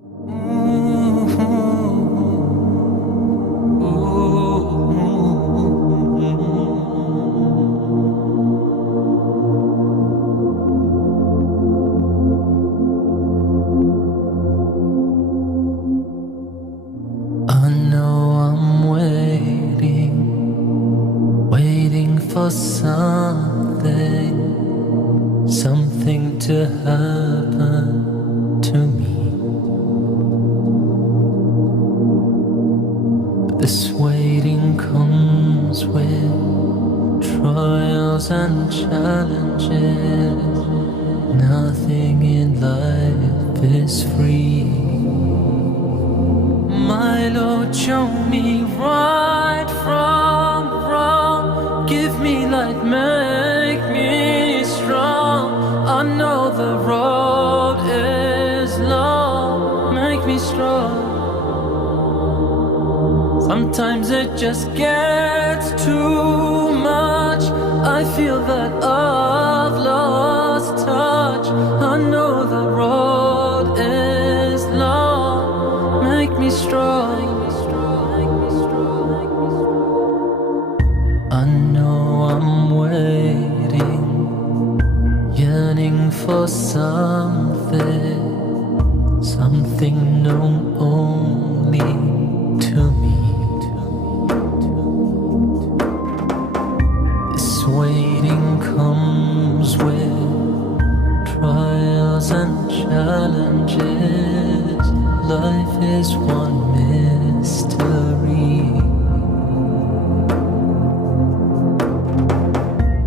I know I'm waiting for something to happen to me. But this waiting comes with trials and challenges. Nothing in life is free. My Lord, show me right from wrong. Give me light, make me strong. I know the road is long. Make me strong. Sometimes it just gets too much. I feel that I've lost touch. I know the road is long. Make me strong. I know I'm waiting, yearning for something known only to me. This waiting comes with trials and challenges. Life is one mystery.